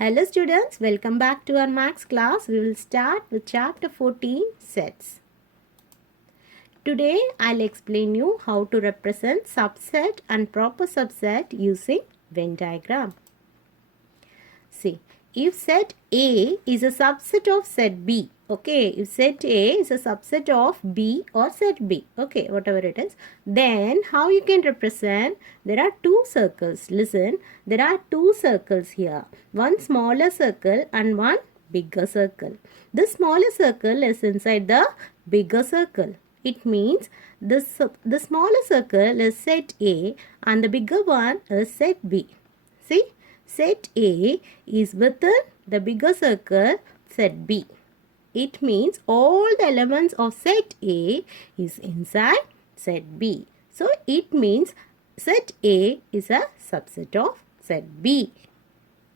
Hello students, welcome back to our maths class. We will start with chapter 14, sets. Today I'll explain you how to represent subset and proper subset using Venn diagram. See, if set A is a subset of set B, okay, if set A is a subset of B or set B, okay, whatever it is, then how you can represent? There are two circles. Listen, there are two circles here. One smaller circle and one bigger circle. The smaller circle is inside the bigger circle. It means the smaller circle is set A and the bigger one is set B. See? Set A is within the bigger circle set B. It means all the elements of set A is inside set B. So it means set A is a subset of set B.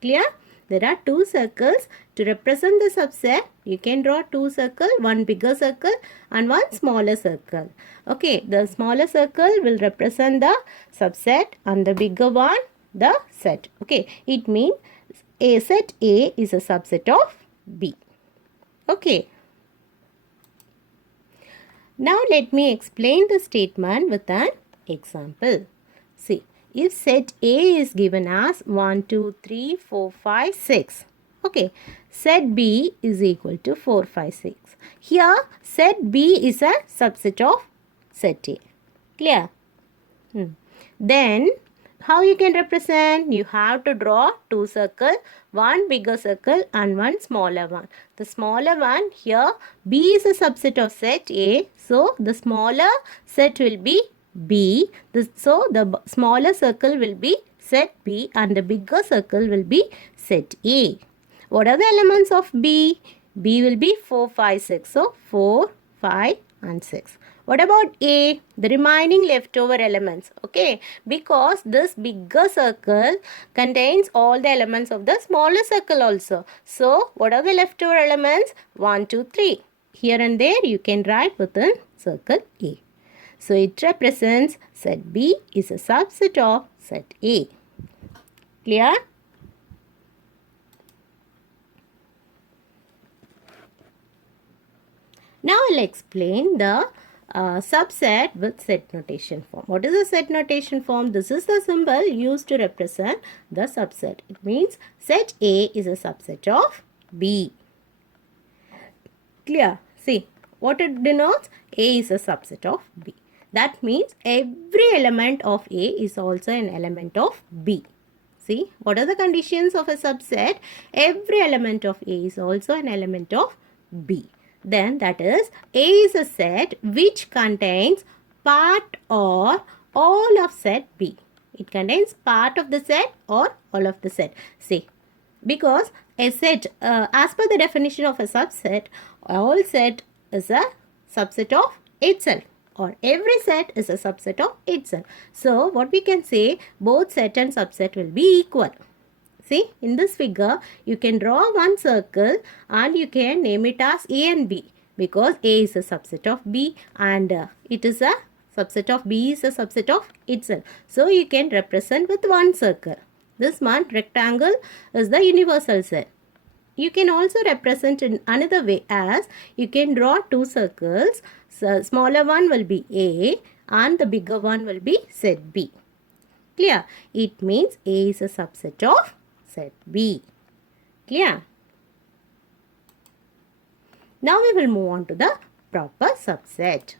Clear? There are two circles. To represent the subset, you can draw two circles, one bigger circle and one smaller circle. Okay, the smaller circle will represent the subset and the bigger one the set. Okay, it means a set A is a subset of B. Okay. Now let me explain the statement with an example. See, if set A is given as 1, 2, 3, 4, 5, 6. Okay, set B is equal to 4, 5, 6. Here, set B is a subset of set A. Clear? Then, how you can represent? You have to draw two circles, one bigger circle and one smaller one. The smaller one here, B is a subset of set A. So, the smaller set will be B. So, the smaller circle will be set B and the bigger circle will be set A. What are the elements of B? B will be 4, 5, 6. So, 4, 5 and 6. What about A? The remaining leftover elements. Okay. Because this bigger circle contains all the elements of the smaller circle also. So, what are the leftover elements? 1, 2, 3. Here and there you can write within circle A. So, it represents set B is a subset of set A. Clear? Now, I'll explain the subset with set notation form. What is the set notation form? This is the symbol used to represent the subset. It means set A is a subset of B. Clear? See, what it denotes? A is a subset of B. That means every element of A is also an element of B. See, what are the conditions of a subset? Every element of A is also an element of B. Then that is A is a set which contains part or all of set B. It contains part of the set or all of the set. See, because a set, as per the definition of a subset, all set is a subset of itself or every set is a subset of itself. So, what we can say, both set and subset will be equal. See, in this figure, you can draw one circle and you can name it as A and B because A is a subset of B and it is a subset of B is a subset of itself. So, you can represent with one circle. This one rectangle is the universal set. You can also represent in another way as you can draw two circles. So, smaller one will be A and the bigger one will be set B. Clear? It means A is a subset of set B. Clear? Now we will move on to the proper subset.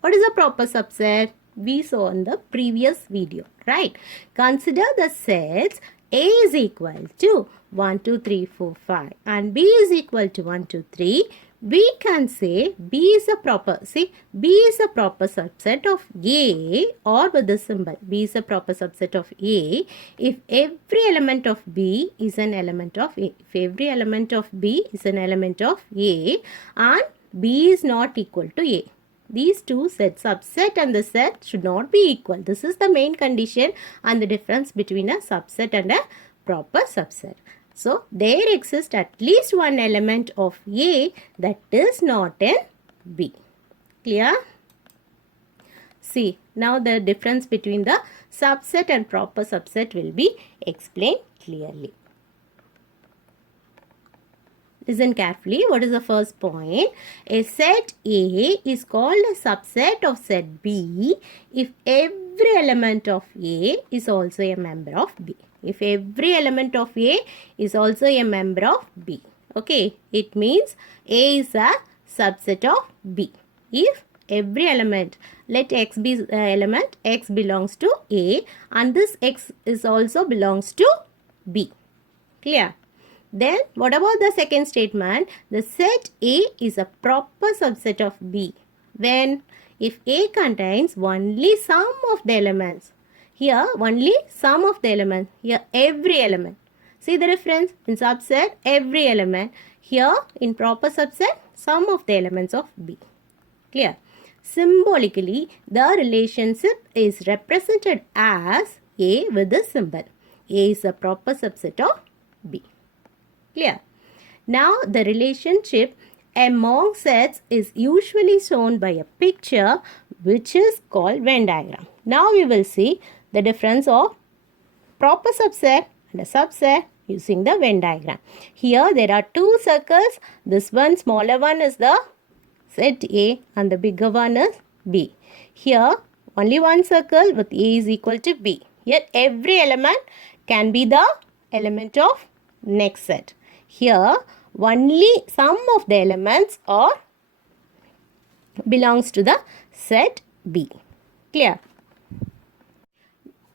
What is a proper subset? We saw in the previous video, right? Consider the sets A is equal to 1, 2, 3, 4, 5 and B is equal to 1, 2, 3. We can say B is a proper, see, B is a proper subset of A or with the symbol. B is a proper subset of A if every element of B is an element of A. If every element of B is an element of A and B is not equal to A. These two sets, subset and the set should not be equal. This is the main condition and the difference between a subset and a proper subset. So, there exists at least one element of A that is not in B. Clear? See, now the difference between the subset and proper subset will be explained clearly. Listen carefully. What is the first point? A set A is called a subset of set B if every element of A is also a member of B. If every element of A is also a member of B. Okay. It means A is a subset of B. If every element, let X be element, X belongs to A and this X is also belongs to B. Clear? Then what about the second statement? The set A is a proper subset of B when if A contains only some of the elements. Here only some of the elements. Here every element. See the difference? In subset every element. Here in proper subset some of the elements of B. Clear? Symbolically the relationship is represented as A with this symbol. A is a proper subset of B. Clear? Now the relationship among sets is usually shown by a picture which is called Venn diagram. Now we will see the difference of proper subset and a subset using the Venn diagram. Here there are two circles. This one smaller one is the set A and the bigger one is B. Here only one circle with A is equal to B. Yet every element can be the element of next set. Here only some of the elements are belongs to the set B. Clear?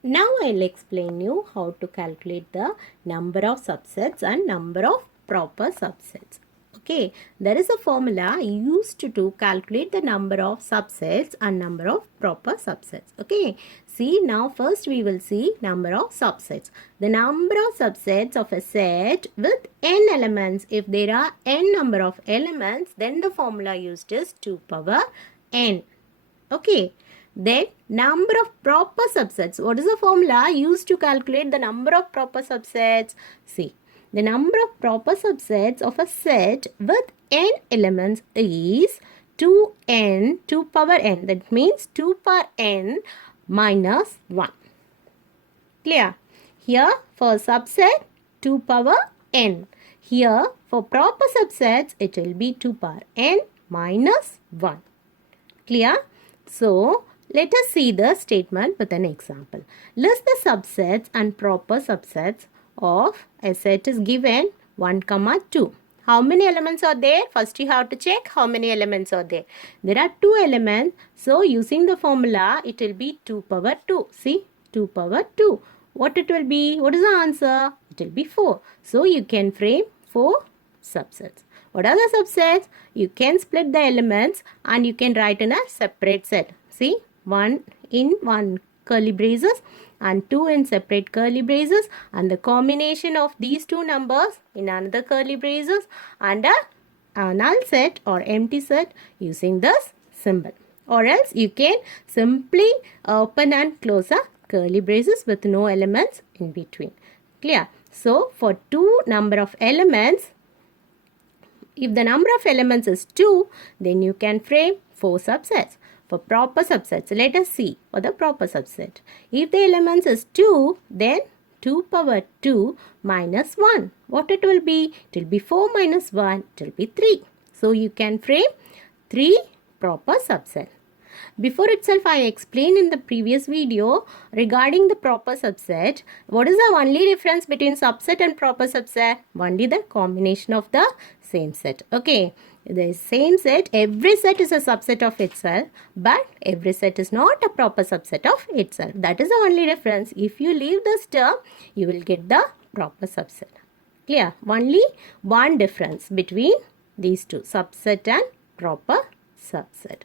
Now I will explain you how to calculate the number of subsets and number of proper subsets. Okay, there is a formula used to calculate the number of subsets and number of proper subsets. Okay, see now first we will see number of subsets. The number of subsets of a set with n elements. If there are n number of elements, then the formula used is 2 power n. Okay, then number of proper subsets. What is the formula used to calculate the number of proper subsets? See. The number of proper subsets of a set with n elements is 2n, 2 power n. That means 2 power n minus 1. Clear? Here for subset 2 power n. Here for proper subsets it will be 2 power n minus 1. Clear? So let us see the statement with an example. List the subsets and proper subsets of a set is given 1, 2. How many elements are there? First you have to check how many elements are there. There are 2 elements. So using the formula it will be 2 power 2. See 2 power 2. What it will be? What is the answer? It will be 4. So you can frame 4 subsets. What are the subsets? You can split the elements and you can write in a separate set. See 1 in 1 curly braces and 2 in separate curly braces and the combination of these two numbers in another curly braces and a null set or empty set using this symbol. Or else you can simply open and close a curly braces with no elements in between. Clear? So for 2 number of elements, if the number of elements is 2, then you can frame 4 subsets. For proper subsets, let us see for the proper subset. If the elements is 2, then 2 power 2 minus 1. What it will be? It will be 4 minus 1. It will be 3. So you can frame 3 proper subsets. Before itself, I explained in the previous video regarding the proper subset. What is the only difference between subset and proper subset? Only the combination of the same set. Okay. The same set, every set is a subset of itself, but every set is not a proper subset of itself. That is the only difference. If you leave this term, you will get the proper subset. Clear? Only one difference between these two, subset and proper subset.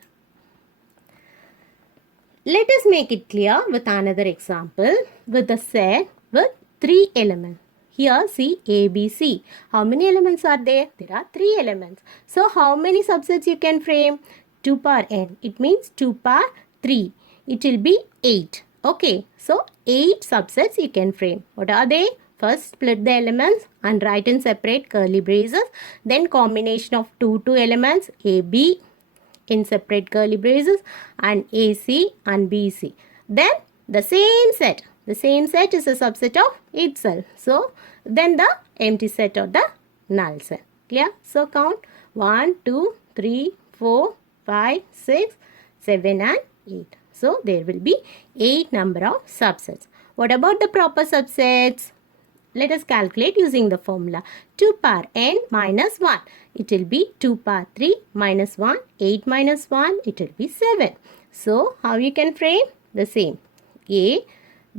Let us make it clear with another example with a set with 3 elements. Here see A, B, C. How many elements are there? There are 3 elements. So how many subsets you can frame? 2 power n. It means 2 power 3. It will be 8. Okay. So 8 subsets you can frame. What are they? First split the elements and write in separate curly braces. Then combination of 2 elements A, B in separate curly braces and AC and BC. Then the same set. The same set is a subset of itself. So, then the empty set or the null set. Clear? So count 1, 2, 3, 4, 5, 6, 7 and 8. So there will be 8 number of subsets. What about the proper subsets? Let us calculate using the formula 2 power n minus 1. It will be 2 power 3 minus 1. 8 minus 1. It will be 7. So how you can frame? The same. A,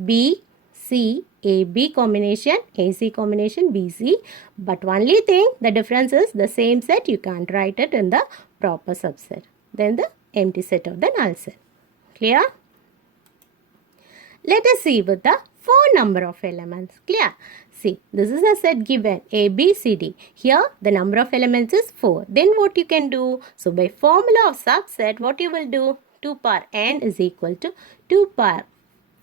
B, C, AB combination, AC combination, BC. But only thing, the difference is the same set. You can't write it in the proper subset. Then the empty set of the null set. Clear? Let us see with the 4 number of elements. Clear? See, this is a set given A, B, C, D. Here, the number of elements is 4. Then what you can do? So, by formula of subset, what you will do? 2 power n is equal to 2 power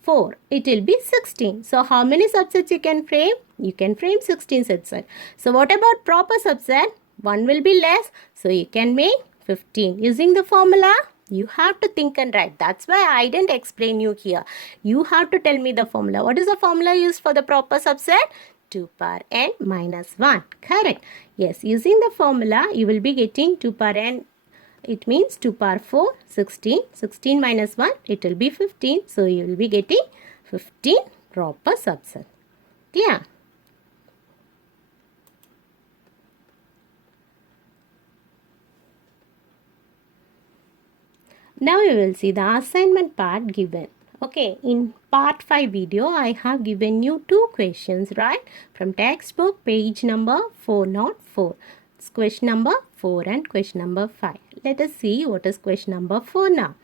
4. It will be 16. So, how many subsets you can frame? You can frame 16 subsets. So, what about proper subset? 1 will be less. So, you can make 15. Using the formula, you have to think and write. That's why I didn't explain you here. You have to tell me the formula. What is the formula used for the proper subset? 2 power n minus 1. Correct. Yes, using the formula, you will be getting 2 power n. It means 2 power 4, 16. 16 minus 1, it will be 15. So, you will be getting 15 proper subset. Clear? Now you will see the assignment part given. Okay, in part 5 video, I have given you 2 questions, right? From textbook, page number 404. It's question number 4 and question number 5. Let us see what is question number 4 now.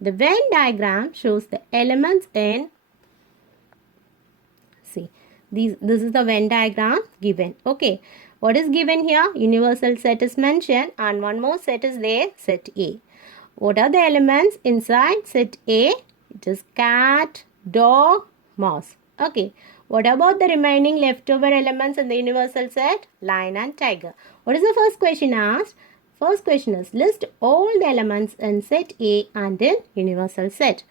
The Venn diagram shows the elements in, see, this is the Venn diagram given. Okay, what is given here? Universal set is mentioned and one more set is there, set A. What are the elements inside set A? It is cat, dog, mouse. Okay. What about the remaining leftover elements in the universal set? Lion and tiger. What is the first question asked? First question is list all the elements in set A and in universal set.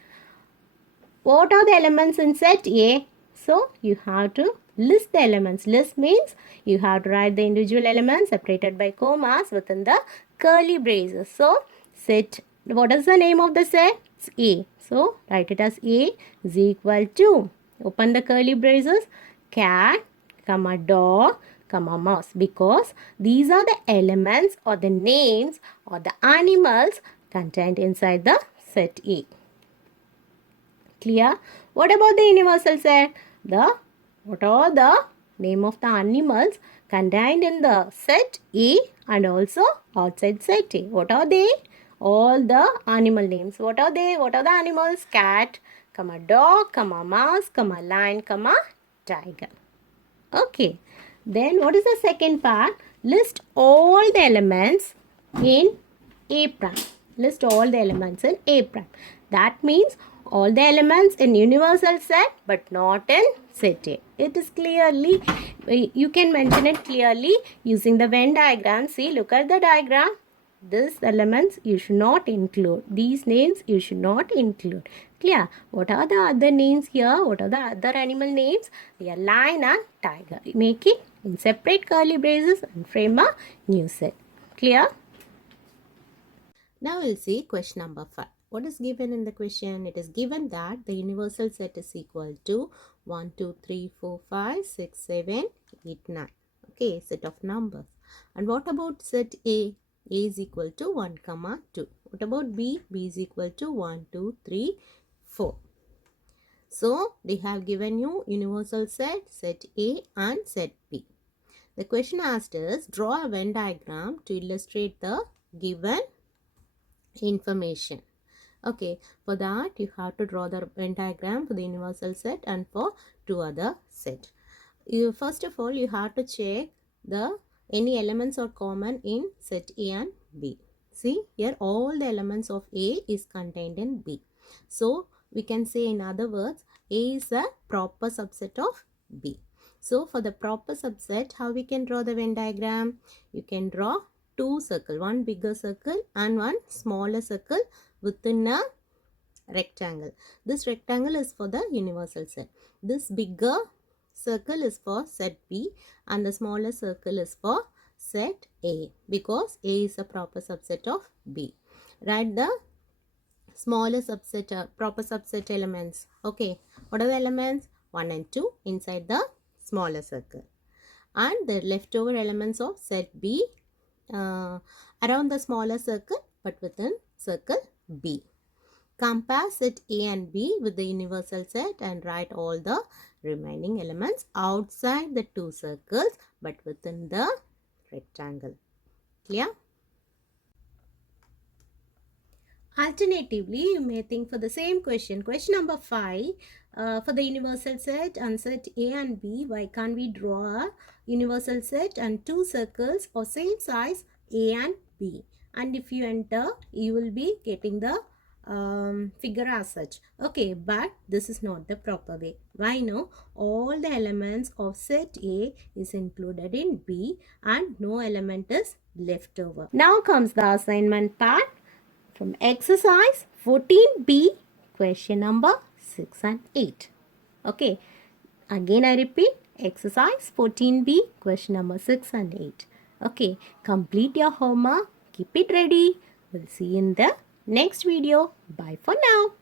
What are the elements in set A? So, you have to list the elements. List means you have to write the individual elements separated by commas within the curly braces. So, set, what is the name of the set? It's A. So, write it as A is equal to, open the curly braces, cat, comma dog, comma mouse. Because these are the elements or the names or the animals contained inside the set A. Clear? What about the universal set? What are the name of the animals contained in the set A and also outside set A? What are they? All the animal names. What are they? What are the animals? Cat, comma dog, comma mouse, comma lion, comma tiger. Okay. Then what is the second part? List all the elements in A prime. List all the elements in A prime. That means all the elements in universal set but not in set A. It is clearly, you can mention it clearly using the Venn diagram. See, look at the diagram. These elements you should not include. These names you should not include. Clear? What are the other names here? What are the other animal names? They are lion and tiger. Make it in separate curly braces and frame a new set. Clear? Now we'll see question number 5. What is given in the question? It is given that the universal set is equal to 1, 2, 3, 4, 5, 6, 7, 8, 9. Okay, set of numbers. And what about set A? A is equal to 1, 2. What about B? B is equal to 1, 2, 3, 4. So, they have given you universal set, set A and set B. The question asked is, draw a Venn diagram to illustrate the given information. Okay, for that you have to draw the Venn diagram for the universal set and for 2 other sets. First of all, you have to check any elements are common in set A and B. See, here all the elements of A is contained in B. So, we can say in other words, A is a proper subset of B. So, for the proper subset, how we can draw the Venn diagram? You can draw 2 circles, one bigger circle and one smaller circle within a rectangle. This rectangle is for the universal set. This bigger circle is for set B and the smaller circle is for set A because A is a proper subset of B. Write the smaller subset, proper subset elements. Okay, what are the elements? 1 and 2 inside the smaller circle. And the leftover elements of set B around the smaller circle but within circle B. Compare set A and B with the universal set and write all the remaining elements outside the two circles but within the rectangle. Clear? Alternatively, you may think for the same question. Question number 5. For the universal set and set A and B, why can't we draw a universal set and two circles of same size A and B? And if you enter, you will be getting the figure as such. Okay, but this is not the proper way. Why no? All the elements of set A is included in B and no element is left over. Now comes the assignment part from exercise 14B, question number 6 and 8. Okay, again I repeat, exercise 14B, question number 6 and 8. Okay, complete your homework, keep it ready. We'll see you in the next video. Bye for now.